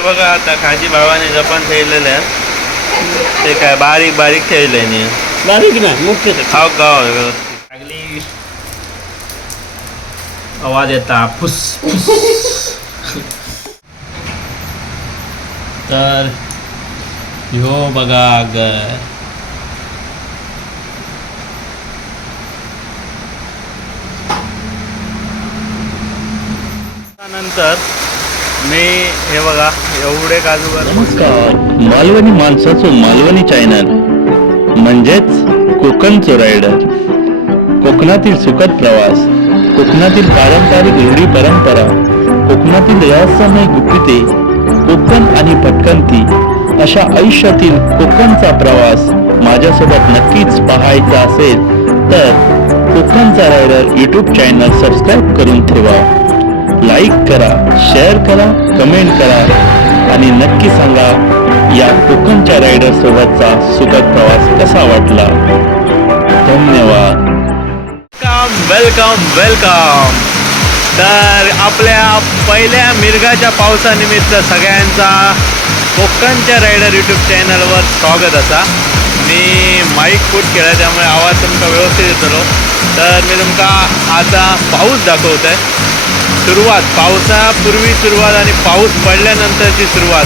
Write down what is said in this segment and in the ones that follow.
हे बघा आता खाजी भावाने जपान ठेवलेले ते काय बारीक बारीक ठेवले नाही बारीक नाही मोठे खाव खाव लागली. आवाज येता. फुस फुस. तर ह्यो बघा ग नंतर मी हे बघा एवढे काजू नमस्कार. मालवणी माणसाचं मालवणी चॅनल म्हणजेच कोकणचं रायडर कोकणातील सुखद प्रवास कोकणातील पारंपरिक रूढी परंपरा कोकणातील रहस्यमय गुपिते कोकण आणि भटकंती अशा आयुष्यातील कोकणचा प्रवास माझ्यासोबत नक्कीच पाहायचा असेल तर कोकणचा रायडर यूट्यूब चॅनल सबस्क्राईब करून ठेवा. लाईक करा शेअर करा कमेंट करा आणि नक्की सांगा या कोकणच्या रायडर सोबतचा सुखद प्रवास कसा वाटला? धन्यवाद. Welcome welcome welcome. तर आपल्या पहिल्या मिरगाच्या पावसानिमित्त सगळ्यांचा कोकणच्या रायडर यूट्यूब चॅनलवर स्वागत असा. मी माईक फूट केला त्यामुळे आवाज तुमका व्यवस्थित येतलो तर मी तुमका आता पाऊस दाखवत आहे सुरुवात पावसापूर्वी सुरुवात आणि पाऊस पडल्यानंतरची सुरुवात.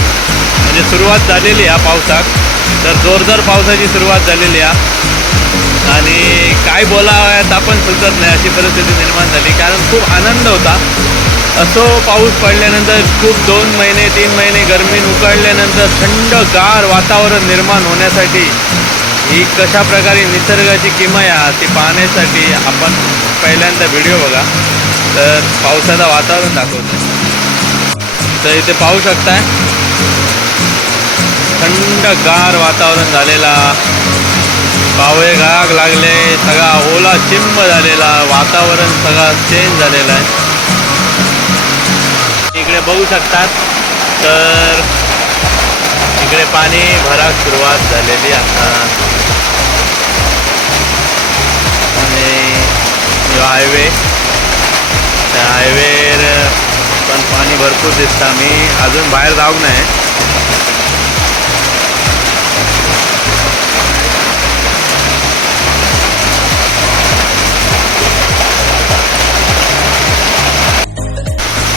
म्हणजे सुरुवात झालेली आहे पावसाक तर जोरदार पावसाची सुरुवात झालेली आहे. आणि काय बोलावयात आपण सुचत नाही अशी परिस्थिती निर्माण झाली. कारण खूप आनंद होता. असो पाऊस पडल्यानंतर खूप दोन महिने तीन महिने गरमीन उकळल्यानंतर थंडगार वातावरण निर्माण होण्यासाठी ही कशा प्रकारे निसर्गाची किमया ती पाहण्यासाठी आपण पहिल्यांदा व्हिडिओ बघा. तर पावसाचं वातावरण दाखवतो तर इथे पाहू शकताय थंडगार वातावरण झालेला पावळे घाग लागले सगळा ओला चिंब झालेला वातावरण सगळा चेंज झालेलं आहे. इकडे बघू शकतात तर इकडे पाणी भराक सुरुवात झालेली आता. आणि हायवे त्या हायवेर पण पाणी भरपूर दिसतं. मी अजून बाहेर जाऊ नाही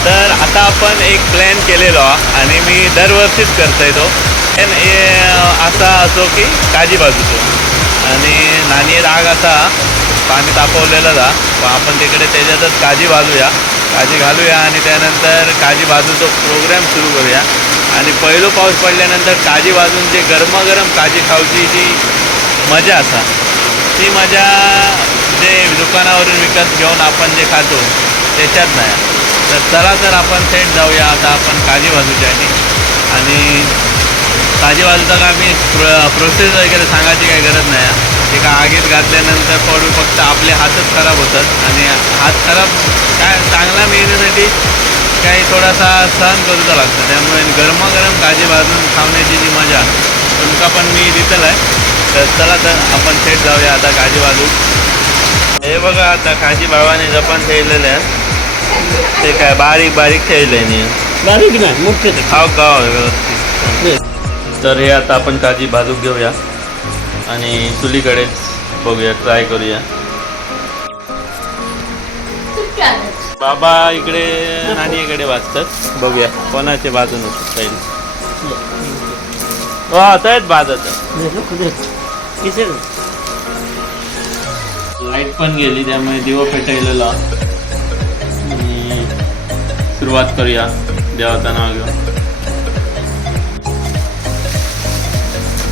तर आता आपण एक प्लॅन केलेलो आणि मी दरवर्षीच करतोय तो. प्लॅन असा असो की काजी बाजूचो आणि नानी राग असा पाणी तापवलेलं जा. पण आपण तिकडे त्याच्यातच काजी भाजूया काजी घालूया आणि त्यानंतर काजी भाजूचा प्रोग्राम सुरू करूया. आणि पहिलो पाऊस पडल्यानंतर काजी भाजून जे गरमागरम काजी खाऊची जी मजा असा ती मजा जे दुकानावरून विकत घेऊन आपण जे खातो त्याच्यात नाही. तर चला तर आपण थेट जाऊया आता आपण काजी बाजूच्या आणि काजी बाजूचा का मी प्र प्रोसेस वगैरे सांगायची काही गरज नाही. आहे. ते का आगीत घातल्यानंतर पडू फक्त आपले हातच खराब होतात. आणि हात खराब काय चांगला मिळण्यासाठी काही थोडासा सहन करूचा लागतं. त्यामुळे गरमागरम काजी भाजून खावण्याची जी मजा तुमका पण मी दिसल आहे. तर चला तर आपण थेट जाऊया आता काजी बाजू हे बघा आता काजी भावाने जपान ठेवलेले आहेत ते काय बारीक बारीक ठेवले नाही. बारीक नाही खाव खाव व्यवस्थित. तर हे आता आपण काजी भाजूक घेऊया. आणि चुलीकडेच बघूया ट्राय करूया. बाबा इकडे नाणीकडे वाचतात बघूया कोणाचे बाजून पहिले हो आता आहेत भाजत किसे लाइट पण गेली त्यामुळे दिवा पेटायलेला. सुरुवात करूया देवाचा नाव घेऊन.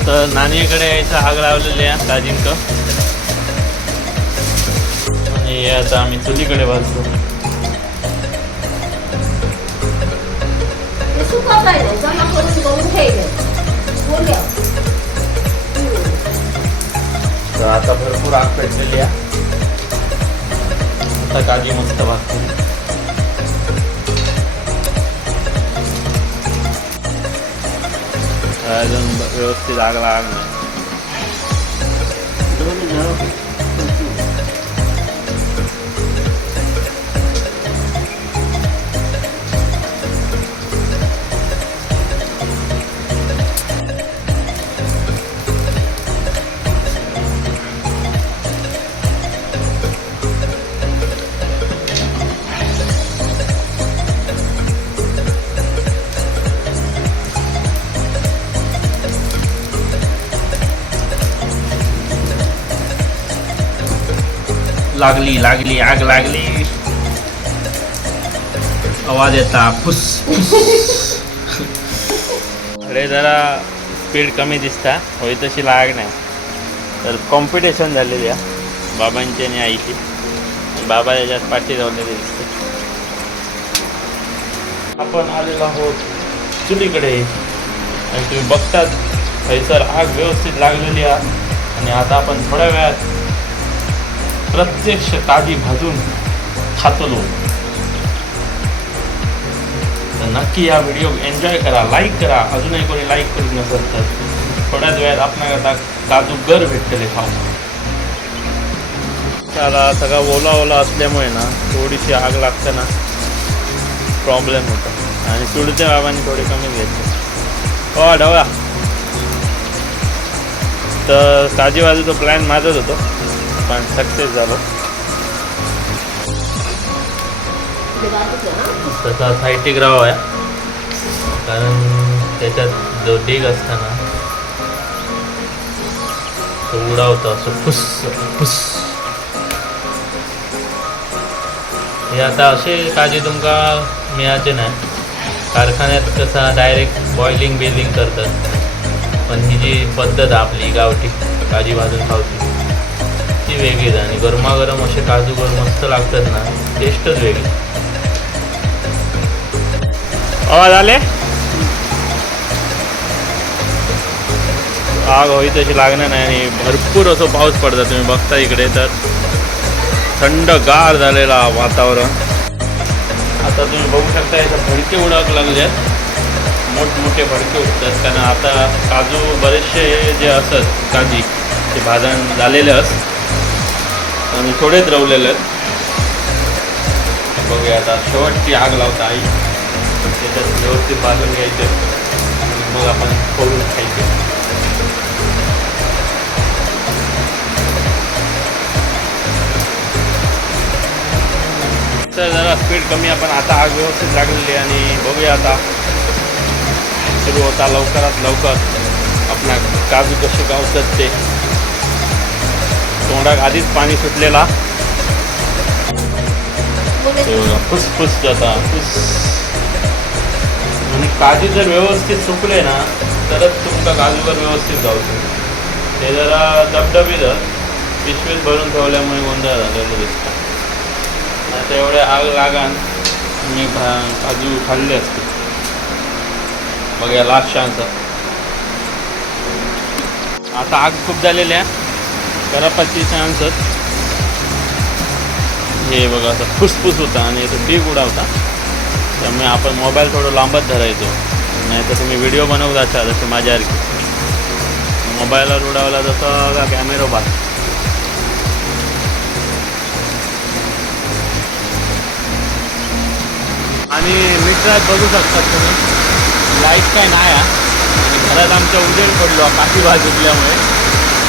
तर नानीकडे यायचं आग लावलेली आहे काजींक आणि आता आम्ही चुलीकडे भाजतो तर आता भरपूर आग पेटलेली आहे. आता काजी मस्त भाजतो अजून व्यवस्थित आग लाग लागली लागली आग लागली. आवाज येता फुस अरे जरा स्पीड कमी दिसता. होय तशी लाग नाही. तर कॉम्पिटिशन झालेली आहे. बाबांची आणि आईची. बाबा याच्यात पाठी जाऊनलेले दिसते. आपण आलेलो आहोत चुलीकडे. आणि तुम्ही बघतात थंयसर आग व्यवस्थित लागलेली आहे. आणि आता आपण थोड्या वेळात प्रत्यक्ष ताजी भाजून खातलो. तर नक्की या व्हिडिओ एन्जॉय करा लाईक करा. अजूनही कोणी लाईक करू नसेल तर थोड्याच वेळात आपल्याला काजू गर भेटतले खाऊ त्याला सगळा ओला ओला असल्यामुळे ना थोडीशी आग लागते ना प्रॉब्लेम होता. आणि चुडच्या बाबांनी थोडे कमी घेतले. हो ढवळा. तर काजी बाजूचा प्लॅन माझाच होतो. पण सक्सेस झालो. तसा साईटिक राव आहे. कारण त्याच्यात जो डिग असताना तो उडावतो असो फुस फुस. हे आता असे काजी तुमका मिळाचे नाही. कारखान्यात कसा डायरेक्ट बॉइलिंग बेलिंग करतात. पण ही जी पद्धत आहे आपली गावठी काजी भाजून खावची वेगळीच आणि गरमागरम असे काजू गर मस्त लागतात ना टेस्टच वेगळी. आवाज आले? आग होई तशी लागणार नाही आणि भरपूर असं पाऊस पडतो तुम्ही बघता इकडे तर. थंड गार झालेला वातावरण. आता तुम्ही बघू शकता इथं भडके उडाक लागल्यात मोठमोठे भडके उठतात कारण आता काजू बरेचसे जे असत काजी ते भाजण झालेले असत आणि थोडेच रवलेले आहेत. बघूया आता शेवटची आग लावता आई. त्याच्यात व्यवस्थित भाजून घ्यायचे. आणि मग आपण फोडून खायचे. तर जरा स्पीड कमी आपण आता आग व्यवस्थित लागलेली आहे आणि बघूया आता. सुरू होता लवकरात लवकर. आपला काजू कसे गावतात ते. तोंडात आधीच पाणी सुटलेला. फुसफुस जाता फुस. आणि काजू जर व्यवस्थित सुकले ना तरच तुमचा काजूवर व्यवस्थित जाऊ ते जरा दबदबीत पिशवीत भरून ठेवल्यामुळे गोंधळ झालेलं दिसतं. आता एवढे आग लागान मी काजू खाल्ले असते. बघा लास्ट चान्स आता आग खूप झालेली आहे. करापाची चान्सच हे बघा असं फुसफुस होता आणि याचं बीग उडावता त्यामुळे आपण मोबाईल थोडं लांबच धरायचो. नाही तर तुम्ही व्हिडिओ बनवत असाल जसं माझ्यासारखी मोबाईलवर उडावला जसं कॅमेरो भाग आणि मित्रात बघू शकतात तुम्ही. लाइट काय नाही आहे. आणि घरात आमच्या उजेड पडलो काठी भाजल्यामुळे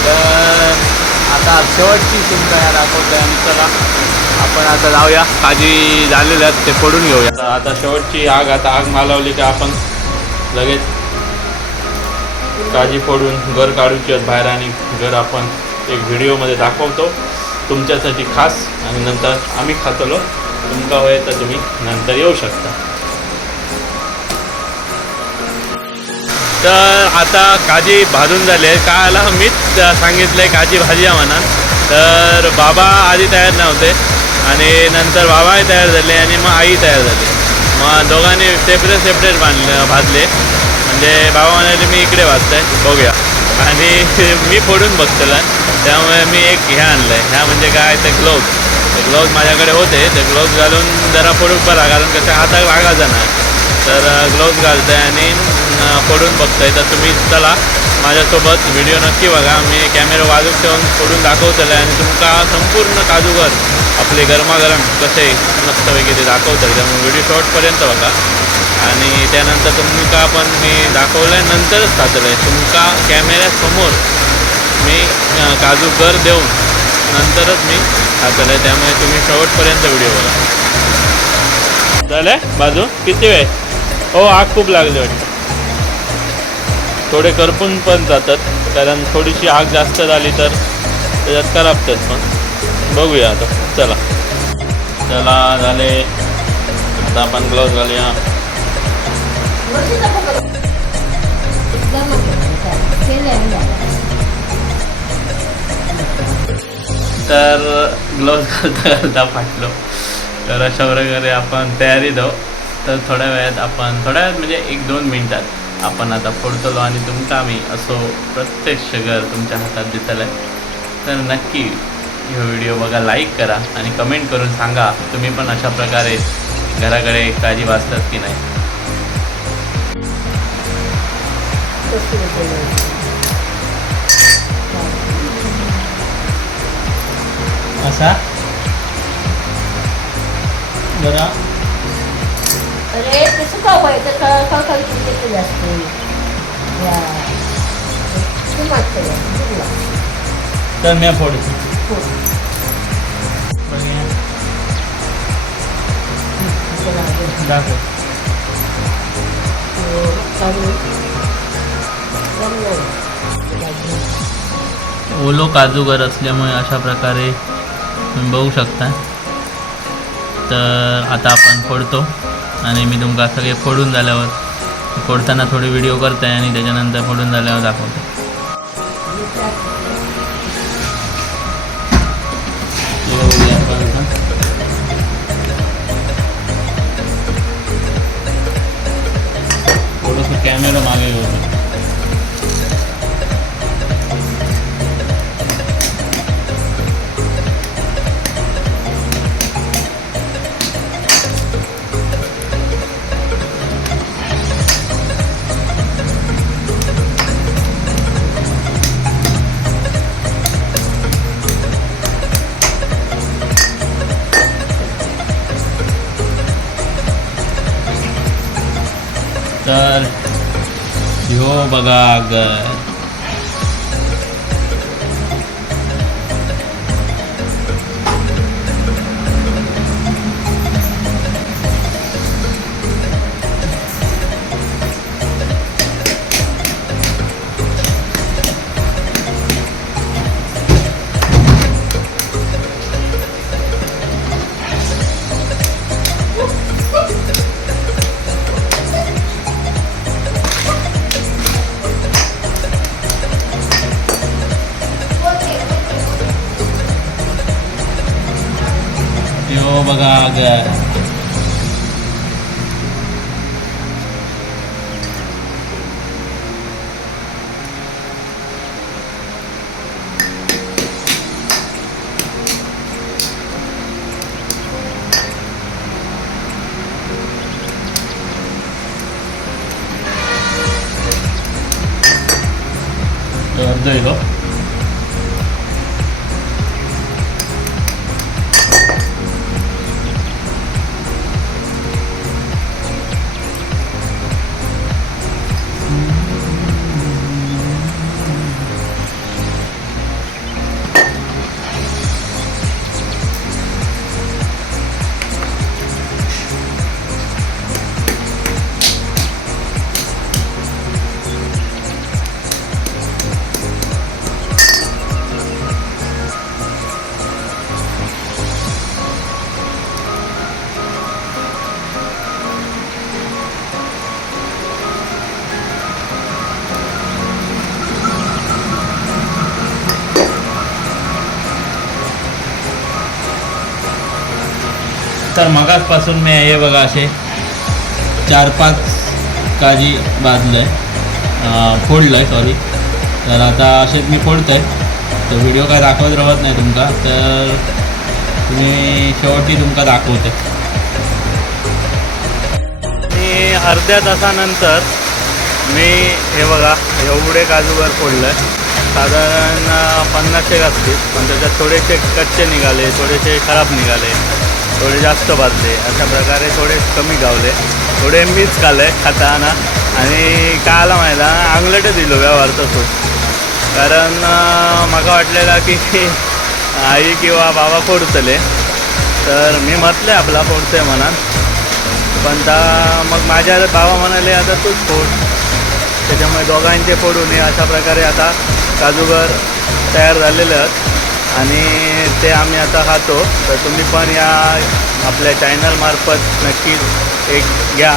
तर आता शेवटची चिंता या दाखवतोय आणि चला. आपण आता जाऊया. काजी झालेल्या आहेत ते फोडून घेऊया. आता- आता शेवटची आग आता आग मालवली की आपण लगेच काजी फोडून घर काढूची आहेत बाहेर आणि घर आपण एक व्हिडिओमध्ये दाखवतो. तुमच्यासाठी खास आणि नंतर आम्ही खातलो. तुमका वय तर तुम्ही नंतर येऊ शकता. तर आता काजी भाजून झाले. काय आला मीच आहे काजी भाजी म्हणा तर बाबा आधी तयार नव्हते आणि नंतर बाबाही तयार झाले आणि मग आई तयार झाली. मग दोघांनी सेपरेट सेपरेट बांधले भाजले. म्हणजे बाबा म्हणाले मी इकडे भाजतोय बघूया. आणि मी फोडून बघतोला त्यामुळे मी एक ह्या आणलं आहे ह्या म्हणजे काय? ते ग्लोव्ज ते ग्लोव्ज माझ्याकडे होते. ते ग्लोव्ज घालून जरा फोडून बघा कारण कसं हाताक लागायचं नाही तर ग्लोव्ज आहे आणि पडून फोडून आहे तर तुम्ही चला माझ्यासोबत व्हिडिओ नक्की बघा. मी कॅमेरा वाजूक ठेवून फोडून दाखवतले आणि तुमका संपूर्ण काजूगर आपले गरमागरम कसे मस्तपैकी ते दाखवतं त्यामुळे व्हिडिओ शॉर्टपर्यंत बघा. आणि त्यानंतर तुमका पण मी दाखवलं नंतरच खातलं आहे तुमका कॅमेऱ्यासमोर मी काजू घर देऊन नंतरच मी खातलं आहे त्यामुळे तुम्ही शेवटपर्यंत व्हिडिओ बघा. झालं बाजू किती वेळ? हो आग खूप लागली वाटतं थोडे करपून पण जातात कारण थोडीशी आग जास्त झाली तर त्याच्यात करपतात पण. बघूया आता चला. चला झाले. आता आपण ग्लोव्ह घालूया. तर ग्लोव्ह घालता घालता फाटलो. तर अशा प्रकारे आपण तयारी जाऊ. तर थोड्या वेळात आपण थोड्या वेळात म्हणजे एक दोन मिनटात आपण आता फोडतलो आणि तुमका आम्ही असो प्रत्यक्ष घर तुमच्या हातात दितलं तर नक्की हा व्हिडिओ बघा लाईक करा आणि कमेंट करून सांगा तुम्ही पण अशा प्रकारे घराकडे काळजी वाचतात की नाही. असा? बरा अरे पाहिजे किती जास्त तर मी फोडतो दाखव. ओलो काजूगर असल्यामुळे अशा प्रकारे तुम्ही बघू शकता. तर आता आपण फोडतो आणि मी तुमका सगळे फोडून झाल्यावर फोडताना थोडी व्हिडिओ करताय आणि त्याच्यानंतर फोडून झाल्यावर दाखवतो. तर ह्यो बघा घर बघा घर अर्ध तर मगाचपासून मी हे बघा असे चार पाच काजी बाजलं आहे फोडलं आहे सॉरी तर आता असेच मी फोडतो आहे तर व्हिडिओ काय दाखवत राहत नाही तुमका तर तुम्ही शेवटी तुमका दाखवते. मी अर्ध्या तासानंतर मी हे बघा एवढे काजूवर फोडलं आहे साधारण पन्नास एक असतील पण त्याच्यात थोडेसे कच्चे निघाले थोडेसे खराब निघाले. थोडे जास्त भाजले. अशा प्रकारे थोडे कमी गावले. थोडे मीच खाले खाताना. आणि काला माहिला आंगलट दिलो व्यवहार तसो. कारण अं, म्हाका वाटलेला की आई किंवा बाबा फोडतले. तर मी म्हटले आपला फोडतोय म्हणा. पण ता मग माझ्या बाबा म्हणाले आता तूच फोड. त्याच्यामुळे दोघांचे फोडून हे अशा प्रकारे आता काजूगर तयार झालेले आहेत. आणि ते आम्ही आता खातो तर तुम्ही पण या आपल्या चॅनलमार्फत नक्कीच एक घ्या.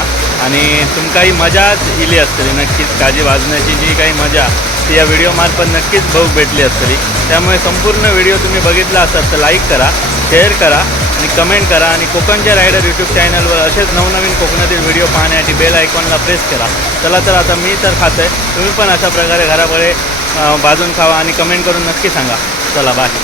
आणि तुमकाही मजाच इली असतली नक्कीच काजी भाजण्याची जी काही मजा ती या व्हिडिओमार्फत नक्कीच भाऊ भेटली असतली. त्यामुळे संपूर्ण व्हिडिओ तुम्ही बघितला असाल तर लाईक करा शेअर करा आणि कमेंट करा आणि कोकणच्या रायडर यूट्यूब चॅनलवर असेच नवनवीन कोकणातील व्हिडिओ पाहण्यासाठी बेल आयकॉनला प्रेस करा. चला तर आता मी तर खातो आहे तुम्ही पण अशा प्रकारे घराकडे भाजून खावा आणि कमेंट करून नक्की सांगा. चला बाय